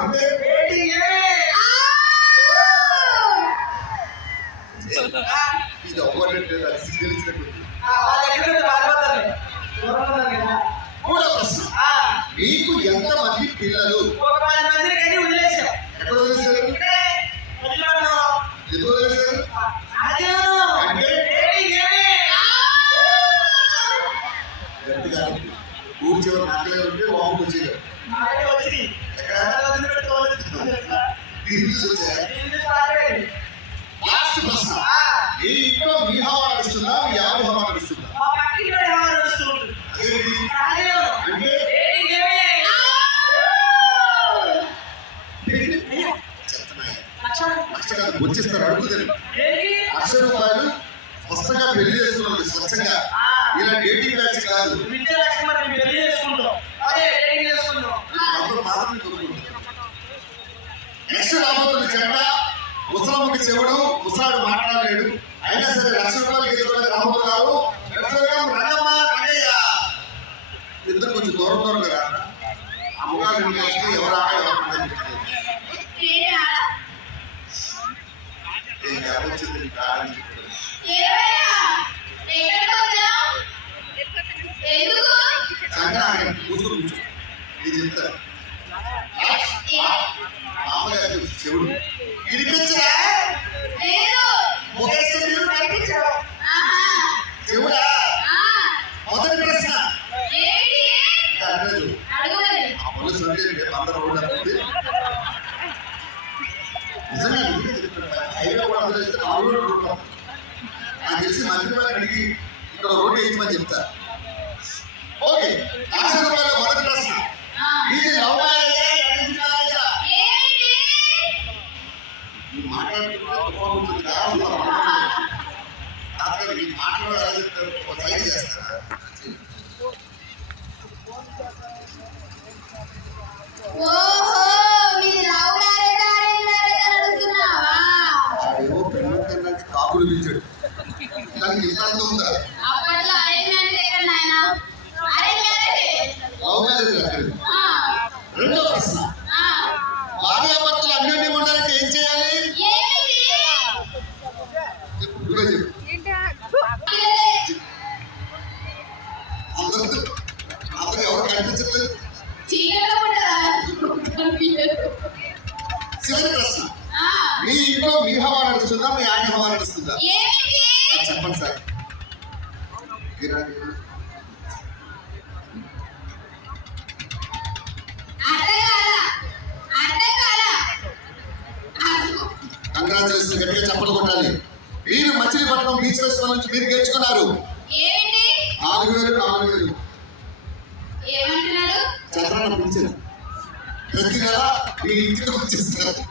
అంటే ఇది అవ్వనంటే మూడో ప్రశ్న, మీకు ఎంతమంది పిల్లలు? ఒక 10 మందిని కానీ వదిలేసాం. ఎక్కడ వదిలేశారు? ఎందుకు వదిలేశారు? అంటే గట్టిగా ఊరు చివరి నాకలే ఉంటే బాబు వచ్చేది. లాస్ట్ ప్రశ్న, మీ ఇంట్లో మీ హవా నడుస్తుందా, మీ ఆవు హవా నడుస్తుందా? వచ్చేస్తారు అడుగుతారు. ₹1,00,000 స్పష్టంగా పెళ్లి చేసుకున్నాడు. స్వచ్ఛంగా ఇలా డేటింగ్ బ్యాచ్ కాదు. నెక్స్ట్ రాబోతున్న చెడ్డ ముసలమ్మకి చెవుడు, ముసలాడు మాట్లాడలేడు. అయినా సరే ₹1,00,000 రాబోతున్నారు. ఇద్దరు కొంచెం దూరం దూరంగా రా. అమ్మగారు ఎవరు చెవుడు వినిపించరా? చెవుడా? మొదటి ప్రశ్న నిజంగా హైవే కూడా వదిలేస్తే నాకు తెలిసి మంత్రి వారికి అడిగి ఇక్కడ రోడ్డు వేయించమని చెప్తా. ఓకే, ₹1,00,000 మొదటి ప్రశ్న, ఇది లవ్ మ్యారేజా, అరేంజ్ మ్యారేజా? మాట్లాడుతున్నా సైడ్ చేస్తారా? కాపులు పిలిచాడు. దానికి ఇంత ఉందా? Love marriage. రెండో ప్రశ్న, భార్యాభర్తలు అన్యోన్యంగా ఉండాలంటే ఏం చేయాలి? అందరూ ఎవరు కనిపించట్లేదు. చివరి ప్రశ్న, మీ ఇంట్లో మీ హవా నడుస్తుందా, మీ ఆయన హవా నడుస్తుందా? చెప్పండి సార్. కంగ్రాచులేషన్, గట్టిగా చప్పట్లు కొట్టాలి. మీరు మచిలీపట్నం బీచ్ ఫెస్టివల్ నుంచి మీరు గెలుచుకున్నారు $4,000. చంద్రన్న పిలిచారు. ప్రతి నెల మీ ఇంటికి వచ్చేస్తారు.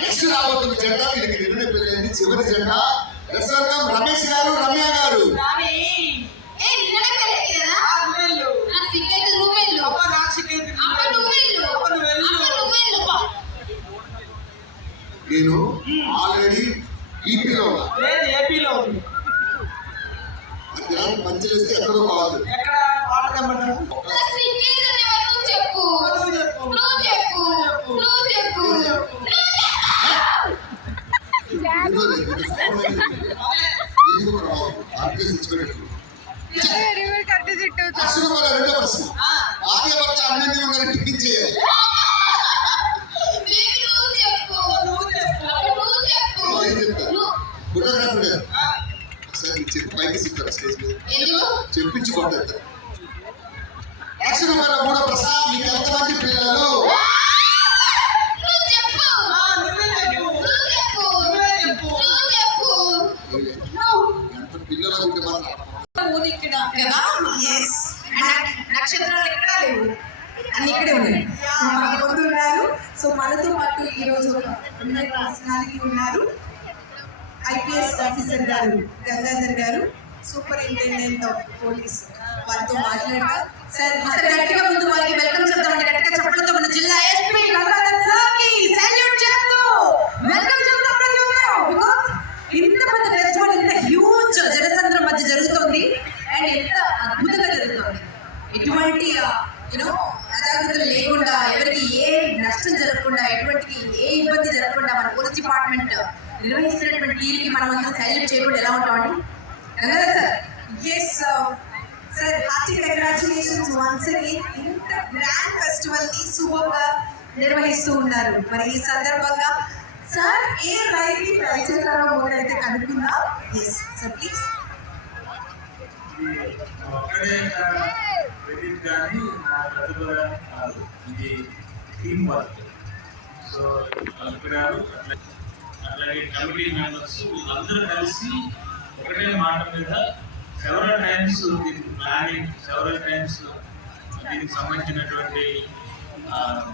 నెక్స్ట్ రాబోతున్న జెండా వీరికి నిన్న పెళ్ళింది. చివరి జెండా రమేష్ గారు, రమ్య గారు. నేను ఆల్రెడీ ఏపీలో మంచి చేస్తే ఎక్కడో కాదు. రెండో ప్రశ్న, భార్యాభర్త అన్యోన్యంగా టిఫిన్ చేయాలి. ఫోటోగ్రాఫర్ గారు పైకి సిగ్గుతారు స్టేజ్ మీద చెప్పించుకుంటారు. ₹1,00,000 మూడో ప్రశ్న, మీకు ఎంతమంది పిల్లలు? ఎంత పిల్లలు ఉంటే మాత్రం నక్షత్రాలు ఎక్కడా లేవు, అన్ని ఇక్కడే ఉన్నాయి. ఉన్నారు. సో మనతో పాటు ఈరోజు ఉన్నారు ఐపీఎస్ ఆఫీసర్ గారు గంగాధర్ గారు, సూపరింటెండెంట్ ఆఫ్ పోలీస్. వారితో మాట్లాడతారు. సార్ గట్టిగా ముందు వారికి వెల్కమ్ చెప్తామండి. గట్టిగా చెప్పడంతో మన జిల్లా ఎస్పీ గంగాధర్ సార్కి సాల్యూట్ చేస్తూ వెల్కమ్ చెప్తాం ప్రతి ఒక్కరు. బికాజ్ ఇంత పెద్ద ఫెస్టివల్, ఇంత హ్యూజ్ జనసంద్రం మధ్య జరుగుతుంది అండ్ ఎంత అద్భుతంగా జరుగుతుంది. ఎటువంటి sir hearty congratulations once again. ఇంత గ్రాండ్ ఫెస్టివల్ ని సూపర్ గా నిర్వహిస్తూ ఉన్నారు. మరి ఈ సందర్భంగా సార్ ఏ రైడ్ ని ట్రై చేస్తారో అయితే కనుక్కుందాం. Yes sir please. ఒక్కడే క్రెడిట్ కానీ నా ప్రతిభ కాదు, ఇది టీమ్ వర్క్. సో కలుపురారు అట్లాగే కమిటీ మెంబర్స్ అందరూ కలిసి ఒకటే మాట మీద సెవరల్ టైమ్స్ దీనికి ప్లానింగ్, సెవరల్ టైమ్స్ దీనికి సంబంధించినటువంటి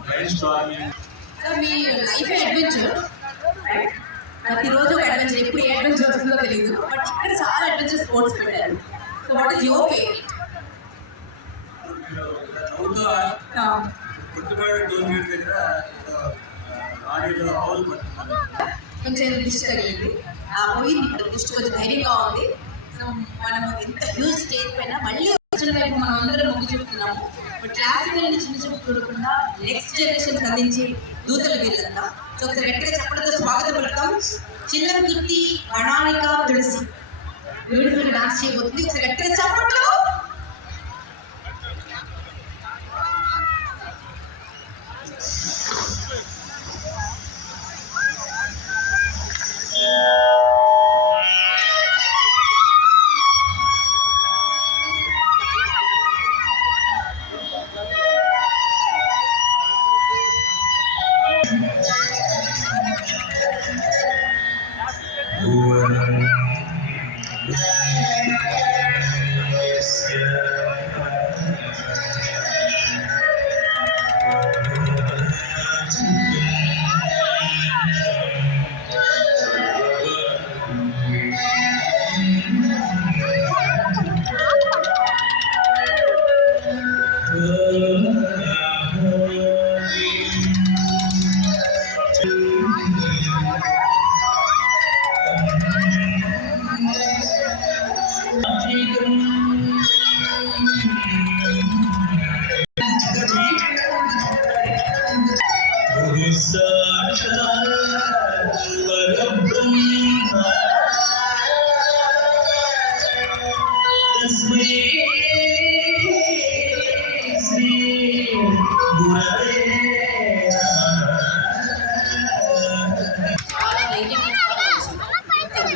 బ్రెయిన్ స్టార్మింగ్. సార్ మీ లైఫ్ అడ్వెంచర్, ప్రతిరోజు ఒక అడ్వెంచర్, ఎప్పుడు ఏ అడ్వెంచర్ వస్తుందో తెలియదు, బట్ ఇక్కడ చాలా అడ్వెంచర్ స్పోర్ట్స్ పెట్టారు. So what is your favourite? పుట్టుబడి టోల్గేట్ దగ్గర ఆడిలో హౌల్ పట్టుకున్నాను. కొంచెం దిష్టి తగిలింది, పోయింది. ఇప్పుడు దిష్టి కొంచెం ధైర్యంగా ఉంది. సో మనం ఎంత హ్యూజ్ స్టేజ్ పైన మళ్ళీ వచ్చిన వైపు మనం అందరం మొగ్గు చూపుతున్నాము. బట్ క్లాసికల్ చిన్న చూపు చూడకుండా నెక్స్ట్ జనరేషన్ అందించి దూతలు వీళ్ళంతా. సో ఒకసారి గట్టిగా చెప్పడంతో స్వాగతం పలుకుతాం. చిల్లం కీర్తి, అనామిక, తులసి బ్యూటిఫుల్ డాన్స్ చేయబోతుంది. ఒకసారి గట్టిగా చెప్పట్లు.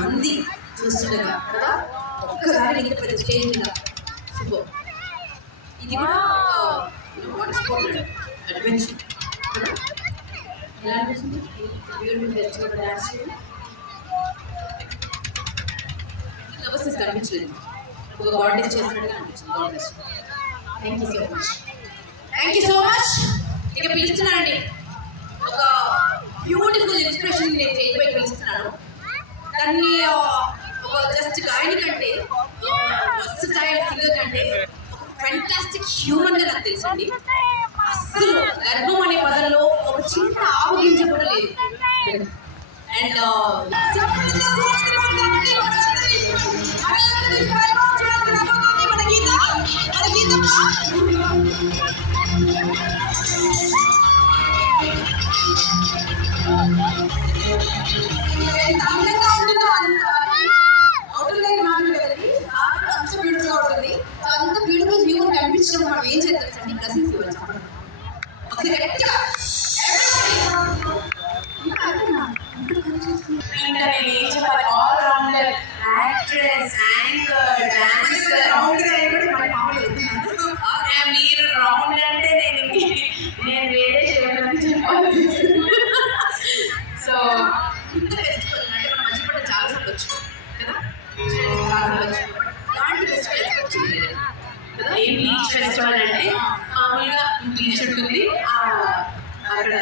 మంది చూస్తుండగా కదా ఒక్కసారి ఇంత పెద్ద స్టేజ్ మీద సూపర్. ఇది కూడా వాటర్ స్పోర్ట్ అడ్వెంచర్ కదా. ఎలా అనిపిస్తుంది? బ్యూటిఫుల్ ఫెస్టివల్ డాన్స్ నర్వస్నెస్ కనిపించలేదు, ఒక గాడ్నెస్ చేసినట్టుగా అనిపించింది. Goodness. Thank you so much, thank you so much. ఇక పిలుస్తున్నానండి ఒక బ్యూటిఫుల్ ఇన్స్పిరేషన్ నేను స్టేజ్ పై పిలుస్తున్నాను. దాన్ని ఒక జస్ట్ గాయని కంటే, ఫస్ట్ స్టైల్ సింగర్ కంటే ఒక ఫెంటాస్టిక్ హ్యూమన్గా నాకు తెలుసండి. అస్సలు గర్భం అనే పదంలో ఒక చిన్న ఆవగింజ కూడా లేదు. అండ్ అంత బ్యూటిఫుల్ హ్యూమన్ కనిపించడం మనం ఏం చేద్దాం? బ్లెస్సింగ్స్ ఇవ్వచ్చు. ఇంకా నేను ఏం చెప్పాలి? All rounder, actress, anchor, dancer, మీరు రౌండ్ అంటే నేను వేరే చేయడానికి చెప్పాలి. సో ఇంత ఫెస్టివల్ అంటే మనం మర్చిపోతే చాలా సార్లు వచ్చు కదా, ఇలాంటి ఫెస్టివల్ వచ్చింది కదా. ఏం బీచ్ ఫెస్టివల్ అంటే మామూలుగా బీచ్ ఉంటుంది, అక్కడ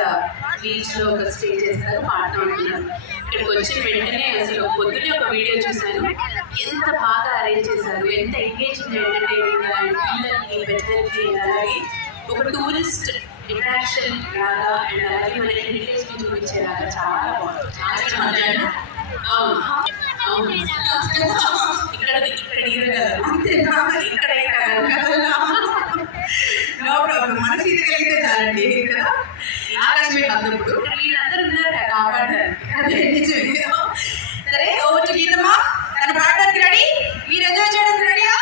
బీచ్లో ఒక స్టే చేస్తారు, పాడుతూ ఉంటున్నారు. ఇక్కడికి వచ్చిన వెంటనే అసలు పొద్దునే ఒక వీడియో చూశాను. ఎంత బాగా అరేంజ్ చేశారు, ఎంత ఎంగేజింగ్ ఎంటర్టైనింగ్, పిల్లలకి పెద్దలకి, అలాగే ఒక టూరిస్ట్ అట్రాక్షన్ లాగా అండ్ అలాగే మన హెరిటేజ్ని చూపించేలాగా చాలా బాగుంది. చాలా అవును, ఇక్కడ ఈరగలరు అంతేనా? ఇక్కడే కదా, నో ప్రాబ్లం. మన సీత కలిగితే చాలండి కదా. ఆకాశమే అన్నప్పుడు వీళ్ళందరూ ఉన్నారు కదా కాపాడడానికి. అదే నిజమే. సరే, ఓవర్ టు గీతమ్మ. తను పాడడానికి రెడీ, మీరు ఎంజాయ్ చేయడానికి రెడీయా?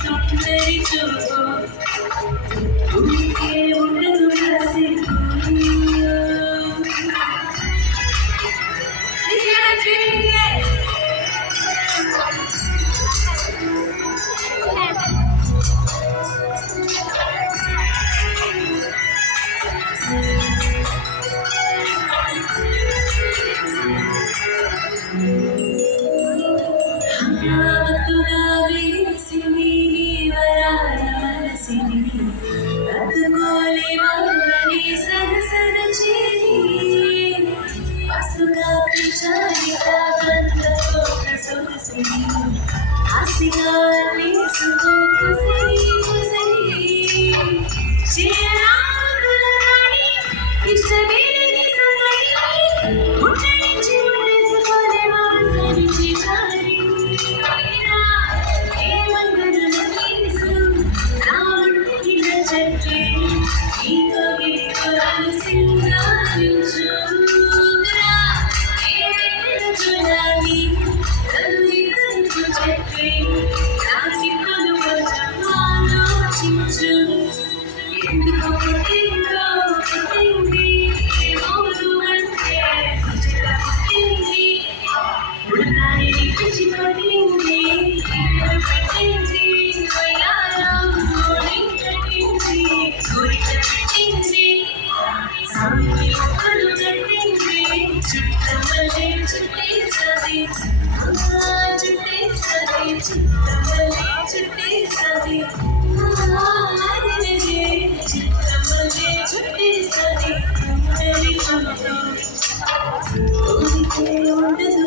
తుంటరి చూపు ఉనికి ఉండదు కాసేపు యావత్తుగా వెలిసిని వరాల మనసిని బ్రతుకోలేవని సరసన చేరి అస్తుగా పిచారిగా బంధతో సొగసిని ఆస్తిగా నేసుకో కుసరి కుసరి చేరాకులని ఇష్టమేని సంగతి ముట్టరించి ఉండేసుకొని వాసని చికారి ఏ మంగళం తీసు రాముడికి నచ్చట్లే ఈ కవితలు సింగారించు ఏ వెలుగులని తల్లిదండ్రులు చెప్పి రాసి కొంచెం ఆలోచించు ఎందుకు పుట్టిందో పుట్టింది మౌలు అంటే కుచిత పుట్టింది పుట్టాన్ని పిచ్చి పట్టింది పెట్టింది వయారం కోడి కట్టింది కోరిక పెట్టింది సామి ఒక్కడు కట్టింది చుట్టమల్లే చుట్టేసది చుట్టేసది చుట్టమల్లే చుట్టేసది చిత్తమల్లే చుట్టేసది తుంటరి చూపు ఊరికే ఉండదు